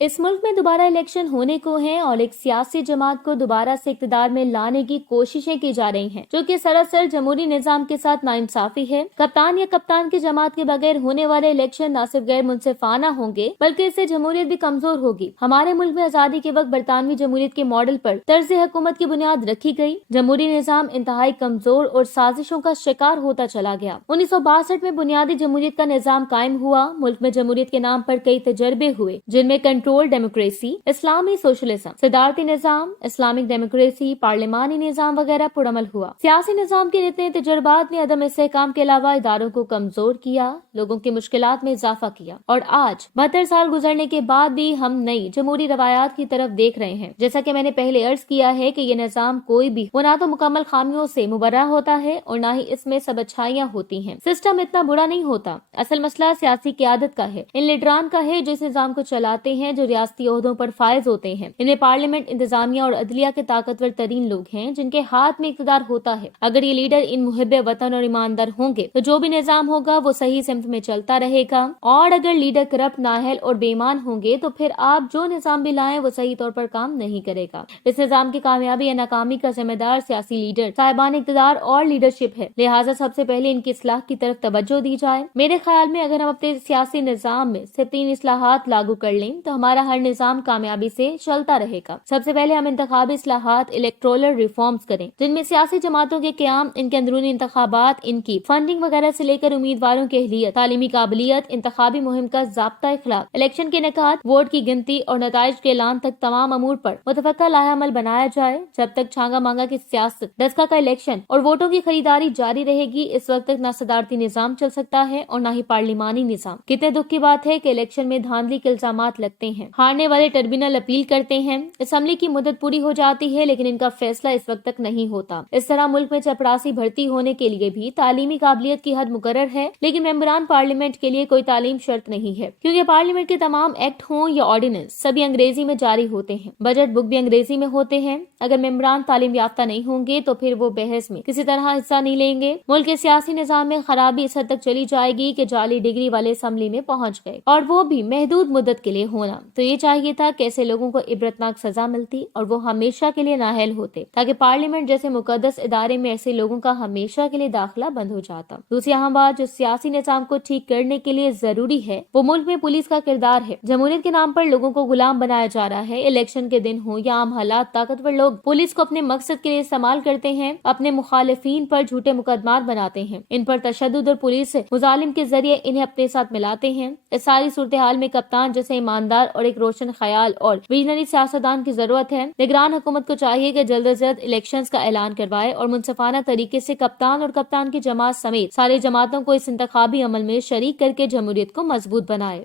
اس ملک میں دوبارہ الیکشن ہونے کو ہیں اور ایک سیاسی جماعت کو دوبارہ سے اقتدار میں لانے کی کوششیں کی جا رہی ہیں، جو کہ سراسر جمہوری نظام کے ساتھ ناانصافی ہے۔ کپتان یا کپتان کی جماعت کے بغیر ہونے والے الیکشن نہ صرف غیر منصفانہ ہوں گے بلکہ اس سے جمہوریت بھی کمزور ہوگی۔ ہمارے ملک میں آزادی کے وقت برطانوی جمہوریت کے ماڈل پر طرز حکومت کی بنیاد رکھی گئی۔ جمہوری نظام انتہائی کمزور اور سازشوں کا شکار ہوتا چلا گیا۔ 1962 میں بنیادی جمہوریت کا نظام قائم ہوا۔ ملک میں جمہوریت کے نام پر کئی تجربے ہوئے، جن میں کنٹرول ڈیموکریسی، اسلامی سوشلزم، صدارتی نظام، اسلامک ڈیموکریسی، پارلیمانی نظام وغیرہ پر عمل ہوا۔ سیاسی نظام کے اتنے تجربات نے عدم استحکام کے علاوہ اداروں کو کمزور کیا، لوگوں کی مشکلات میں اضافہ کیا، اور آج 72 سال گزرنے کے بعد بھی ہم نئی جمہوری روایات کی طرف دیکھ رہے ہیں۔ جیسا کہ میں نے پہلے عرض کیا ہے کہ یہ نظام کوئی بھی وہ نہ تو مکمل خامیوں سے مبرہ ہوتا ہے اور نہ ہی اس میں سب اچھائیاں ہوتی ہیں۔ سسٹم اتنا برا نہیں ہوتا، اصل مسئلہ سیاسی قیادت کا ہے، ان لیڈران کا ہے جو اس نظام کو چلاتے ہیں، جو ریاستی عہدوں پر فائز ہوتے ہیں۔ ان میں پارلیمنٹ، انتظامیہ اور عدلیہ کے طاقتور ترین لوگ ہیں جن کے ہاتھ میں اقتدار ہوتا ہے۔ اگر یہ لیڈر ان محب وطن اور ایماندار ہوں گے تو جو بھی نظام ہوگا وہ صحیح سمت میں چلتا رہے گا، اور اگر لیڈر کرپٹ، نااہل اور بے ایمان ہوں گے تو پھر آپ جو نظام بھی لائیں وہ صحیح طور پر کام نہیں کرے گا۔ اس نظام کی کامیابی یا ناکامی کا ذمہ دار سیاسی لیڈر، صاحبان اقتدار اور لیڈرشپ ہے، لہٰذا سب سے پہلے ان کی اصلاح کی طرف توجہ دی جائے۔ میرے خیال میں اگر ہم اپنے سیاسی نظام میں صرف 3 اصلاحات لاگو کر لیں تو ہمارا ہر نظام کامیابی سے چلتا رہے گا۔ سب سے پہلے ہم انتخابی اصلاحات، الیکٹورل ریفارمز کریں، جن میں سیاسی جماعتوں کے قیام، ان کے اندرونی انتخابات، ان کی فنڈنگ وغیرہ سے لے کر امیدواروں کی اہلیت، تعلیمی قابلیت، انتخابی مہم کا ضابطہ اخلاق، الیکشن کے انعقاد، ووٹ کی گنتی اور نتائج کے اعلان تک تمام امور پر متفقہ لائحہ عمل بنایا جائے۔ جب تک چھانگا مانگا کی سیاست، دسکا کا الیکشن اور ووٹوں کی خریداری جاری رہے گی، اس وقت تک نہ صدارتی نظام چل سکتا ہے اور نہ ہی پارلیمانی نظام۔ کتنے دکھ کی بات ہے کہ الیکشن میں دھاندلی کے الزامات لگتے ہیں، ہارنے والے ٹربیونل اپیل کرتے ہیں، اسمبلی کی مدت پوری ہو جاتی ہے لیکن ان کا فیصلہ اس وقت تک نہیں ہوتا۔ اس طرح ملک میں چپراسی بھرتی ہونے کے لیے بھی تعلیمی قابلیت کی حد مقرر ہے، لیکن ممبران پارلیمنٹ کے لیے کوئی تعلیم شرط نہیں ہے، کیونکہ پارلیمنٹ کے تمام ایکٹ ہوں یا آرڈیننس سبھی انگریزی میں جاری ہوتے ہیں، بجٹ بک بھی انگریزی میں ہوتے ہیں۔ اگر ممبران تعلیم یافتہ نہیں ہوں گے تو پھر وہ بحث میں کسی طرح حصہ نہیں لیں گے۔ ملک کے سیاسی نظام میں خرابی اس حد تک چلی جائے گی کہ جعلی ڈگری والے اسمبلی میں پہنچ گئے، اور وہ بھی محدود مدت کے لیے ہونا۔ تو یہ چاہیے تھا کہ ایسے لوگوں کو عبرتناک سزا ملتی اور وہ ہمیشہ کے لیے نااہل ہوتے، تاکہ پارلیمنٹ جیسے مقدس ادارے میں ایسے لوگوں کا ہمیشہ کے لیے داخلہ بند ہو جاتا۔ دوسری اہم بات جو سیاسی نظام کو ٹھیک کرنے کے لیے ضروری ہے وہ ملک میں پولیس کا کردار ہے۔ جمہوریت کے نام پر لوگوں کو غلام بنایا جا رہا ہے۔ الیکشن کے دن ہو یا عام حالات، طاقتور لوگ پولیس کو اپنے مقصد کے لیے استعمال کرتے ہیں، اپنے مخالفین پر جھوٹے مقدمات بناتے ہیں، ان پر تشدد اور پولیس مظالم کے ذریعے انہیں اپنے ساتھ ملاتے ہیں۔ اس ساری صورتحال میں کپتان جیسے ایماندار اور ایک روشن خیال اور ویژنری سیاستدان کی ضرورت ہے۔ نگران حکومت کو چاہیے کہ جلد از جلد الیکشنز کا اعلان کروائے اور منصفانہ طریقے سے کپتان اور کپتان کی جماعت سمیت ساری جماعتوں کو اس انتخابی عمل میں شریک کر کے جمہوریت کو مضبوط بنائے۔